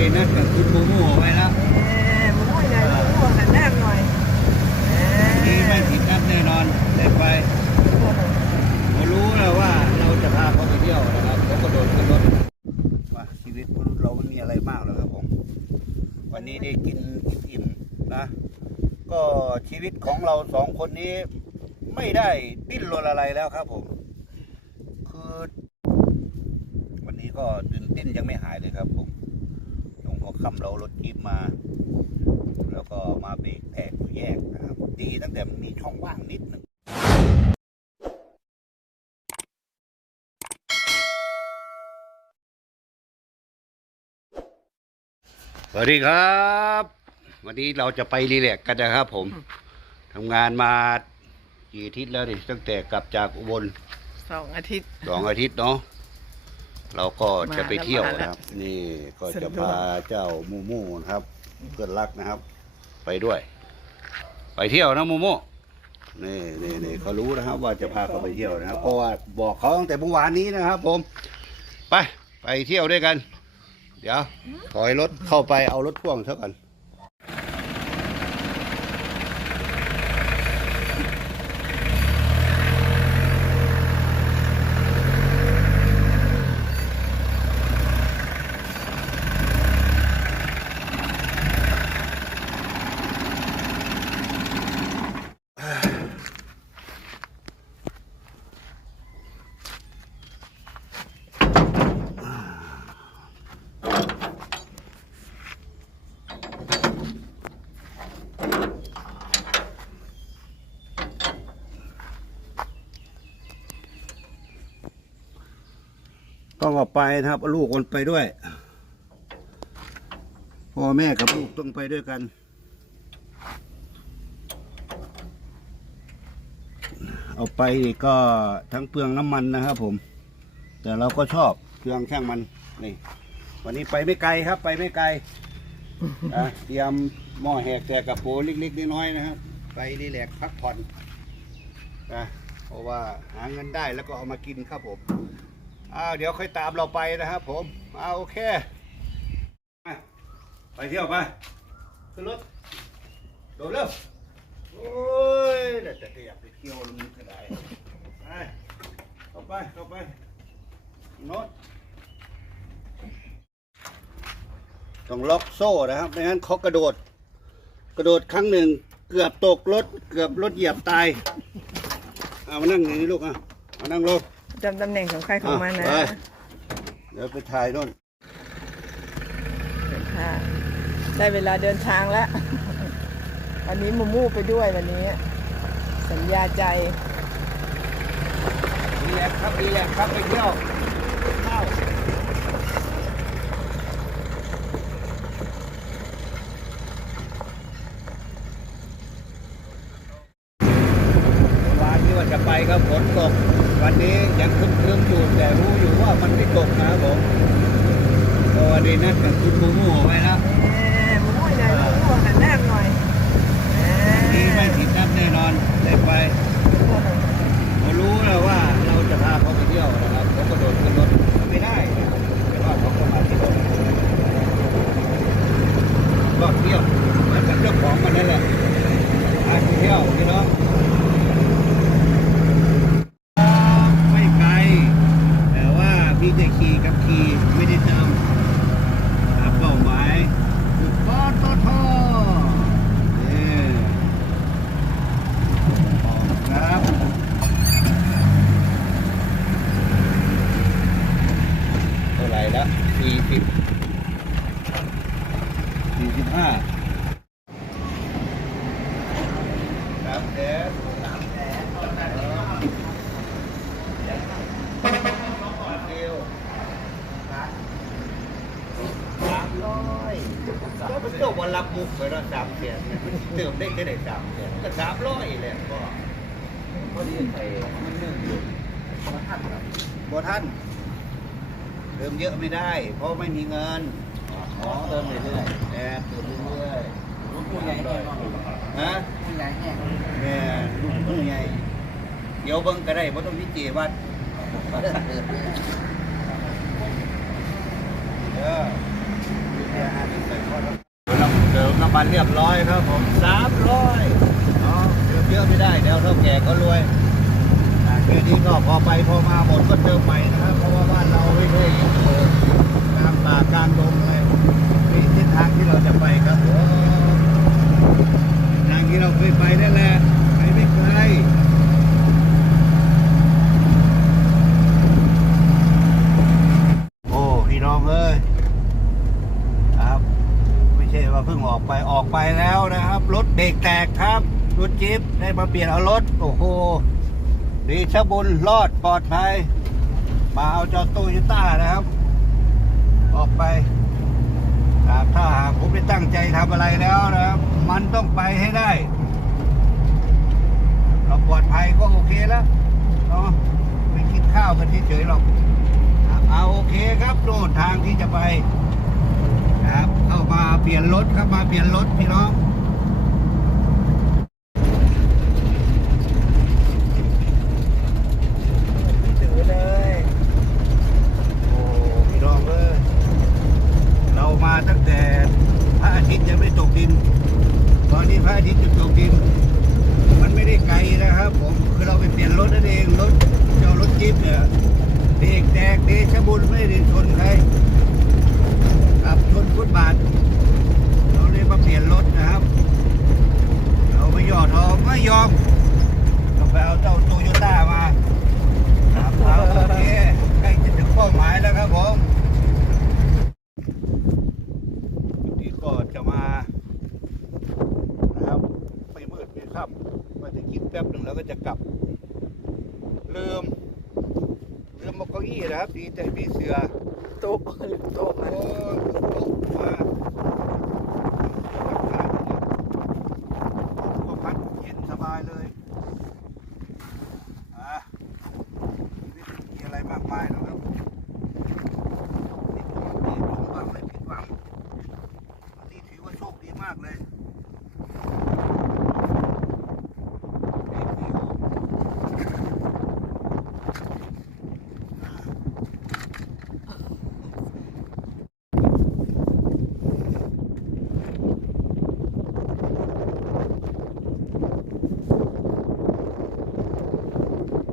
ดีนะกับคุณโมโม่ไว้แล้วเอ้หมูใหญ่หมูหันหน้าหน่อยเอ้นี่ไม่ผิดนัดแน่นอน แต่ไปเขารู้แล้วว่าเราจะพาเขาไปเที่ยวนะครับเขาก็โดดขึ้นรถว่าชีวิตมนุษย์เราไม่มีอะไรมากแล้วครับผมวันนี้ได้กินอิ่มนะ ก็ชีวิตของเราสองคนนี้ไม่ได้ดิ้นรนอะไรแล้วครับผม คือ วันนี้ก็ตื่นเต้นยังไม่หายเลยครับผม ตรงก็คำเรารถจี๊ปมา แล้วก็มาเบรกแตกแยกนะครับ ดีตั้งแต่มีช่องว่างนิดหนึ่งสวัสดีครับ วันนี้เราจะไปรีแลกซ์กันนะครับผมทำงานมากี่อาทิตย์แล้วดิตั้งแต่กลับจากอุบลสองอาทิตย์สองอาทิตย์เนาะ เราก็จะไปเที่ยวมาแล้วนะครับ นี่ก็สะดจะวกพาเจ้ามูมูนะครับ เพื่อนรักนะครับ ไปด้วย ไปเที่ยวนะมูมูนี่นี่นี่เขารู้นะครับ ว่าจะพาเขาไปเที่ยวนะครับ เพราะว่าบอกเขาตั้งแต่เมื่อวานนี้นะครับ ผม ไปไปเที่ยวด้วยกัน เดี๋ยวถอยรถเข้าไปเอารถพ่วงเท่ากัน ต้องออกไปนะครับลูกคนไปด้วยพ่อแม่กับลูกต้องไปด้วยกันเอาไปนี่ก็ทั้งเปลืองน้ำมันนะครับผม แต่เราก็ชอบเปลืองช่างมันนี่ วันนี้ไปไม่ไกลครับ ไปไม่ไกลเตรียมหม้อแหกแต่กระโปรงเล็กๆน้อยๆนะครับ ไปรีแลกพักผ่อนนะเพราะว่าหาเงินได้แล้วก็เอามากินครับผม อ้าวเดี๋ยวค่อยตามเราไปนะครับผมอ้าวโอเค ไปเที่ยวไปขึ้นรถโดดเร็วโอ้ยแต่แต่อยากไปเที่ยวลงนี้ก็ได้ไปเข้าไปเข้าไปโน้ตต้องล็อกโซ่นะครับไม่งั้นเขากระโดด กระโดดครั้งหนึ่งเกือบตกรถ เกือบรถเหยียบตายเอามานั่งอย่างนี้ลูกอะมานั่งลง จำตำแหน่งของใครของมันนะอะไปเดี๋ยวไปถ่ายนู่นค่ะได้เวลาเดินทางแล้ว วันนี้มูมูไปด้วยวันนี้ สัญญาใจรีแลกซ์ครับรีแลกซ์ครับไปเที่ยวข้าววันที่ว่าจะไปก็ฝนตก วันนี้ยังครึ้มๆอยู่แต่รู้อยู่ว่ามันไม่ตกนะครับผมก็วันนี้นัดกับคุณมูมูไว้แล้ว เอ้หมูใหญ่หมูหันหน้าหน่อยเอ้ นี่ไม่ผิดนัดแน่นอนแต่ไปเขารู้แล้วว่าเราจะพาเขาไปเที่ยวนะครับเขาก็โดดขึ้นรถไม่ได้แต่ว่าเขาก็มาที่รถก็เที่ยวเหมือนกับเจ้าของมันนั่นแหละพาไปเที่ยวพี่น้องไม่ไกล แต่ว่าพี่จะขี่กับขี่ไม่ได้จำหาเป้าหมายคือปตทนี่ ครับเท่าไหร่ละสี่สิบสี่สิบห้าสามแสนสามแสนเดียวสามร้อยก็มันเจ้าวันรับมุกไปแล้วสามแสน เติมได้แค่ไหนสามแสนก็สามร้อยแหละก็พอดีไปมันหนึ่องอยู่บ่ท่านครับบ่ท่านเติมเยอะไม่ได้ เพราะไม่มีเงินอ๋อเติมเรื่อยๆแอบเติมเรื่อยๆลูกผู้ใหญ่แน่ฮะผู้ใหญ่แน่แม่ลูกผู้ใหญ่เดี๋ยวเบิ่งก็ได้บ่ต้องวิจิวัดเออ บันเรียบร้อยครับผมสามร้อยเนาะเยอะไม่ได้เดี๋ยวเท่าแก่ก็รวยแค่นี้ก็พอไปพอมาหมดก็เติมใหม่นะครับ เพราะว่าบ้านเราไม่เคยอยู่กลางป่ากลางดงเลยนี่ทิศทางที่เราจะไปครับทางที่เราเคยไปนั่นแหละไปไม่ไกล โอ้พี่น้องเอ้ยครับ ไม่ใช่ว่า เพิ่งออกไปออกไปแล้วนะครับ รถเบรกแตกครับรถจิ๊บได้มาเปลี่ยนเอารถ โอ้โหดีชะบุญรอดปลอดภัยมาเอาจอโตโยต้านะครับ ออกไปครับถ้าหากผมไม่ตั้งใจทำอะไรแล้วนะครับ มันต้องไปให้ได้ เราปลอดภัยก็โอเคแล้วเนาะไม่คิดข้าวกันเฉยๆหรอกเอาโอเคครับโน่นทางที่จะไปครับ มาเปลี่ยนรถครับมาเปลี่ยนรถพี่น้อง ถือเลย โอ้พี่น้องเอ้ยเรามาตั้งแต่พระอาทิตย์ยังไม่ตกดิน ตอนนี้พระอาทิตย์จะตกดิน มันไม่ได้ไกลนะครับ ผมคือเราไปเปลี่ยนรถนั่นเองรถเจ้ารถจิ๊บเนี่ยเบรกแตกเดชะบุญไม่ได้ชนใครครับชนฟุตบาท เราเลยมาเปลี่ยนรถนะครับ เราไม่ยอดทอไม่ ยอมต้องไปเอาเจ้าโตโยต้ามาครับเอาโอเคใกล้จะถึงเป้าหมายแล้วครับผมวันี่ก็จะมานะครับไม่มืดไม่ค่ำว่าจะกินแป๊บหนึ่งแล้วก็จะกลับลืมลืมเอาเก้าอี้นะครับดีใจพี่เสือโต๊ะลืมโต๊ะมา โอ้ยลุกมาก็พัดเย็นสบายเลยอะชีวิตไม่มีอะไรมากมายหรอกครับนี่ผิดหวังไม่ผิดหวังวันนี้ถือว่าโชคดีมากเลยนี่คือ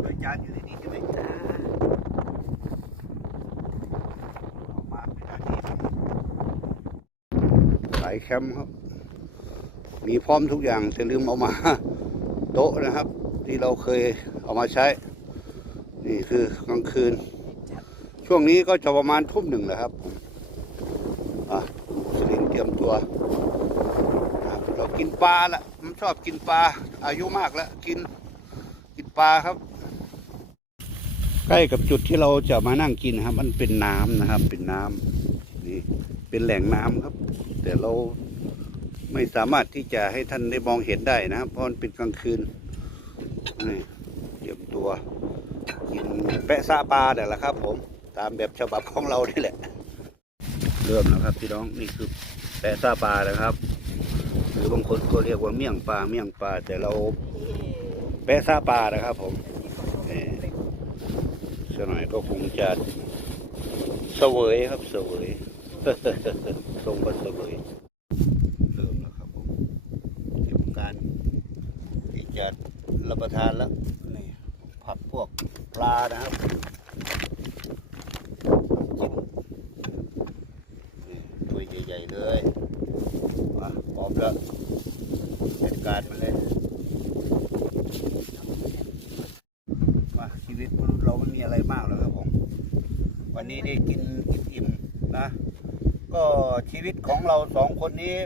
โดยจานอยู่ในนี้ใช่ไหม จ้า เอามาเป็นอาทิตย์สาย แคมป์ครับ มีพร้อมทุกอย่างแต่ลืมเอามาโต๊ะนะครับ ที่เราเคยเอามาใช้ นี่คือกลางคืน ช่วงนี้ก็จะประมาณทุ่มหนึ่งแหละครับผมอะสลิงเตรียมตัวเรากินปลาละผมชอบกินปลาอายุมากแล้วกินกินปลาครับ ใกล้กับจุดที่เราจะมานั่งกินครับ มันเป็นน้ำนะครับ เป็นน้ำนี่เป็นแหล่งน้ำครับ แต่เราไม่สามารถที่จะให้ท่านได้มองเห็นได้นะครับเพราะมันเป็นกลางคืนนี่เตรียมตัวกินแปะซาปลาเนี่ยแหละครับ ผมตามแบบฉบับของเรานี่แหละ เริ่มแล้วครับพี่น้องนี่คือแปะซาปลานะครับ หรือบางคนก็เรียกว่าเมี่ยงปลาเมี่ยงปลาแต่เราแปะซาปลานะครับ ผมสักหน่อยก็คงจะเสวยครับเสวย ทรงก็เสวยเริ่มแล้วครับผมเตรียมการที่จะรับประทานแล้วนี่ผัดพวกปลานะครับจิ้มนี่ถ้วใหญ่ๆเลยมาพร้อมแล้วจัดการมันเลยว่าชีวิตมนุษย์เราไม่มีอะไรมากหรอกครับผมวันนี้ได้กินกินอิ่มนะ ก็ชีวิตของเราสองคนนี้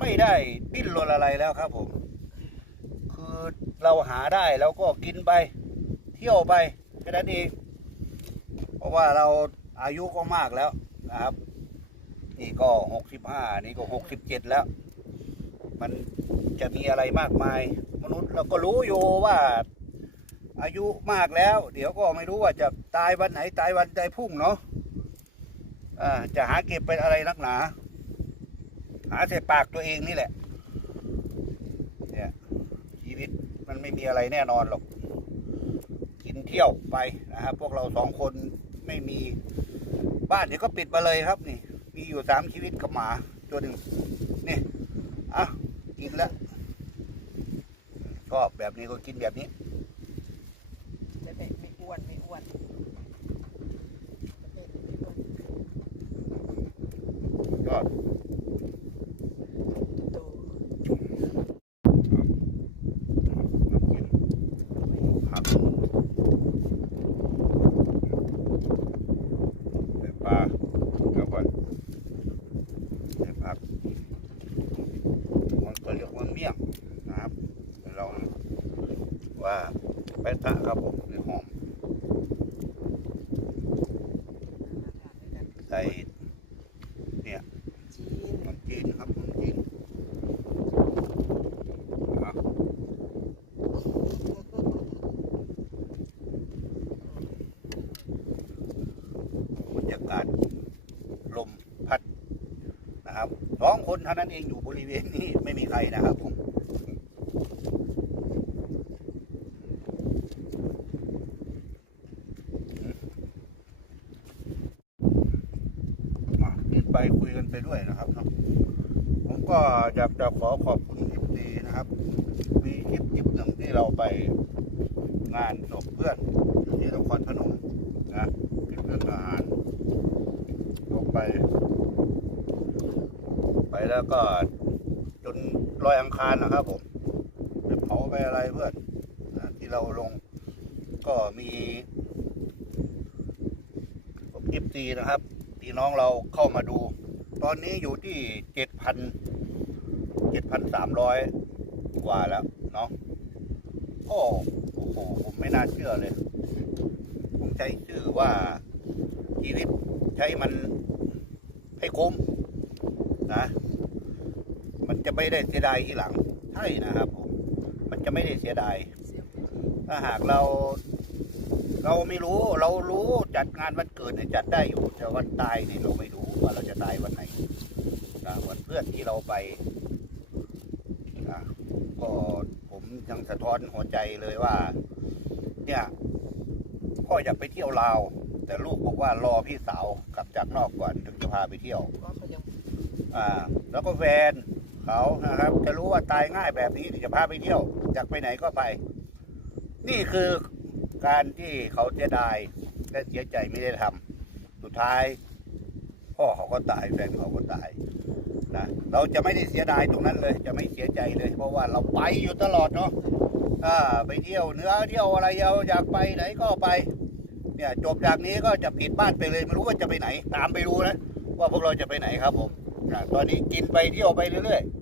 ไม่ได้ดิ้นรนอะไรแล้วครับผม คือเราหาได้แล้วก็กินไป เที่ยวไปแค่นั้นเองเพราะว่าเราอายุก็มากแล้วนะครับ นี่ก็หกสิบห้านี่ก็หกสิบเจ็ดแล้ว มันจะมีอะไรมากมาย มนุษย์เราก็รู้อยู่ว่าอายุมากแล้ว เดี๋ยวก็ไม่รู้ว่าจะตายวันไหนตายวันใดพรุ่งเนาะ จะหาเก็บเป็นอะไรนักหนา หาใส่ปากตัวเองนี่แหละ เนี่ยชีวิตมันไม่มีอะไรแน่นอนหรอก กินเที่ยวไปนะครับพวกเราสองคนไม่มีบ้านเดี๋ยวก็ปิดมาเลยครับนี่ มีอยู่สามชีวิตกับหมาตัวหนึ่งนี่อะกินแล้วชอบแบบนี้ก็กินแบบนี้ไม่ไม่อ้วนไม่อ้วนจะไม่ไม่อ้วน ชอบ โต น้ำจิ้มผักใส่ปลาเดี๋ยวก่อนใส่ผักมันก็เรียกว่าเมี่ยงนะครับเราว่าไปตะครับผมในหอม มาทานด้วยกัน ใส่เนี่ย จีน ขนมจีนครับขนมจีนอะบรรยากาศลมพัดนะครับสองคนเท่านั้นเองอยู่บริเวณนี้ไม่มีใครนะครับผมมากินไปคุยกันไปด้วยนะครับเนาะผมก็อยากจะขอขอบคุณคลิปดีนะครับ มีคลิปคลิปหนึ่งที่เราไปงานศพเพื่อนที่นครพนมนะเป็นเพื่อนทหารเราไป แล้วก็จนลอยอังคารนะครับผมไปเผาไปอะไรเพื่อนที่เราลงก็มีคลิปตีนะครับพี่น้องเราเข้ามาดู ตอนนี้อยู่ที่เจ็ดพันเจ็ดพันสามร้อยกว่าแล้วเนาะโอ้โหผมไม่น่าเชื่อเลย ผมใช้ชื่อว่าชีวิตใช้มันให้คุ้มนะ จะไม่ได้เสียดายทีหลังใช่นะครับผมมันจะไม่ได้เสียดายเสียงถ้าหากเรา เราไม่รู้เรารู้จัดงานวันเกิดเนี่ยจัดได้อยู่แต่วันตายเนี่ยเราไม่รู้ว่าเราจะตายวันไหนนะวันเพื่อนที่เราไปนะก็ผมยังสะท้อนหัวใจเลยว่า เนี่ยพ่ออยากไปเที่ยวลาวแต่ลูกบอกว่ารอพี่สาวกลับจากนอกก่อนถึงจะพาไปเที่ยวก็เขายังอ่า แล้วก็แฟน เขานะครับ จะรู้ว่าตายง่ายแบบนี้จะพาไปเที่ยวอยากไปไหนก็ไป นี่คือการที่เขาเสียดายและเสียใจไม่ได้ทำสุดท้ายพ่อเขาก็ตายแฟนเขาก็ตายนะเราจะไม่ได้เสียดายตรงนั้นเลย จะไม่เสียใจเลย เพราะว่าเราไปอยู่ตลอดเนาะไปเที่ยวเหนื้อเที่ยวอะไรเราอยากไปไหนก็ไป เนี่ยจบจากนี้ก็จะปิดบ้านไปเลยไม่รู้ว่าจะไปไหน ตามไปรู้นะว่าพวกเราจะไปไหนครับผม อะตอนนี้กินไปเที่ยวไปเรื่อยๆ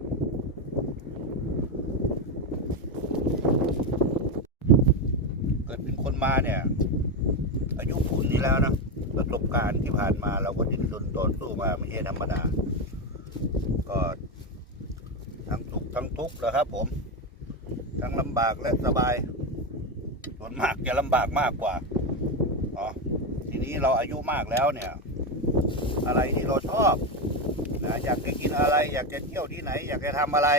เกิดเป็นคนมาเนี่ย อายุขุนนี้แล้วนะประสบการณ์ที่ผ่านมาเราก็ดิ้นรนต่อสู้มาไม่ใช่ธรรมดา ก็ทั้งสุขทั้งทุกข์แหละครับผม ทั้งลำบากและสบาย ส่วนมากจะลำบากมากกว่าอ๋อทีนี้เราอายุมากแล้วเนี่ย อะไรที่เราชอบ นะอยากจะกินอะไร อยากจะเที่ยวที่ไหน อยากจะทำอะไร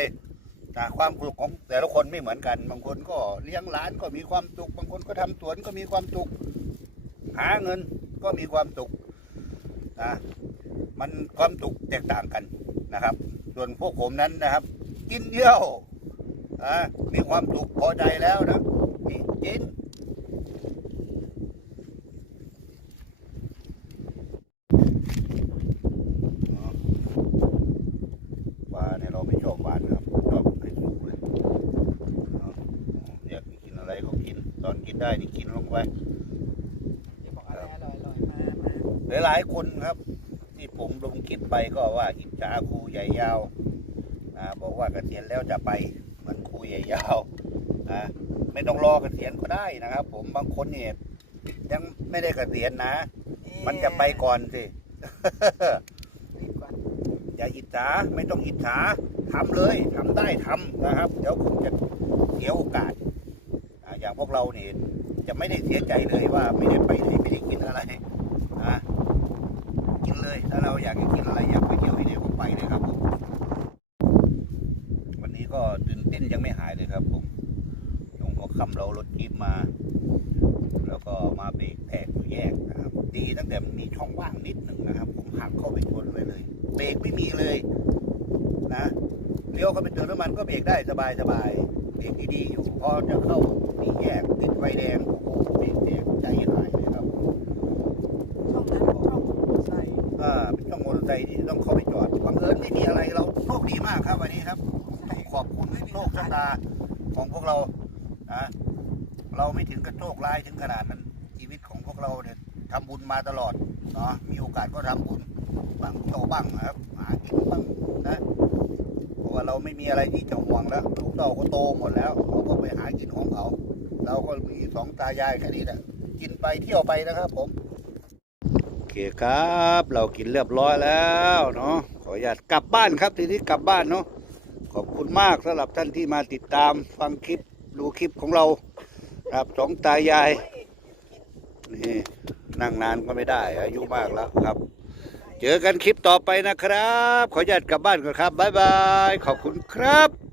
นะความสุขของแต่ละคนไม่เหมือนกัน บางคนก็เลี้ยงหลานก็มีความสุข บางคนก็ทำสวนก็มีความสุข หาเงินก็มีความสุขนะมันความสุขแตกต่างกันนะครับ ส่วนพวกผมนั้นนะครับ กินเที่ยวอะมีความสุขพอใจแล้วนะกิน ปลาเนี่ยเราไม่ชอบหวานครับชอบให้สุกเลยเอาอยากกินอะไรก็กิน ตอนกินได้นี่กินลงไป จะบอกอะไรอร่อยอร่อยมามา หลายๆคนครับ ที่ผมลงคลิปไปก็ว่าอิจฉาครูใหญ่ยาวนะบอกว่าเกษียณแล้วจะไปเหมือนครูใหญ่ยาวนะไม่ต้องรอเกษียณก็ได้นะครับ ผมบางคนเนี่ยยังไม่ได้เกษียณนะ มันจะไปก่อนสิรีบก่อนอย่าอิจฉาไม่ต้องอิจฉาทำเลยทำได้ทำนะครับ เดี๋ยวคุณจะเสียโอกาสอ่าอย่างพวกเราเนี่ยจะไม่ได้เสียใจเลยว่าไม่ได้ไปไหนไม่ได้กินอะไรนะกินเลย ถ้าเราอยากจะกินอะไรอยากไปเที่ยวที่ไหนก็ไปเลยครับผมวันนี้ก็ตื่นเต้นยังไม่หายเลยครับผมตรงหัวคำเรารถจี๊ปมา แล้วก็มาเบรกแตกอยู่แยกนะครับ ดีตั้งแต่มีช่องว่างนิดหนึ่งนะครับ ผมหักเข้าไปชนไว้เลยเบรกไม่มีเลยนะเลี้ยวเข้าไปเติมน้ำมันก็เบรกได้สบายสบายเบรกดีๆอยู่พอจะเข้าสี่แยกติดไฟแดงโอ้โหเบรกแดงใจหายเลยครับ ช่องนั้นเป็นช่องใส่ อ่า เป็นช่องมอเตอร์ไซค์ที่ต้องเข้าไปจอดบังเอิญไม่มีอะไรเราโชคดีมากครับวันนี้ครับต้องขอบคุณโชคชะตาของพวกเรานะเราไม่ถึงกระโชคร้ายถึงขนาดนั้น ชีวิตของพวกเราเนี่ยทำบุญมาตลอดเนาะมีโอกาสก็ทำบุญบางเที่ยวบ้างนะครับหากินบ้างนะเพราะว่าเราไม่มีอะไรที่จะห่วงแล้วลูกเราก็โตหมดแล้วเขาก็ไปหากินของเขาเราก็มีสองตายายแค่นี้แหละกินไปเที่ยวไปนะครับผม ครับ เรากินเรียบร้อยแล้วเนาะขออนุญาตกลับบ้านครับทีนี้กลับบ้านเนาะขอบคุณมากสำหรับท่านที่มาติดตามฟังคลิปดูคลิปของเราครับสองตายายนี่นั่งนานก็ไม่ได้อายุมากแล้วครับ เจอกันคลิปต่อไปนะครับ ขออนุญาตกลับบ้านก่อนครับบ๊ายบายขอบคุณครับ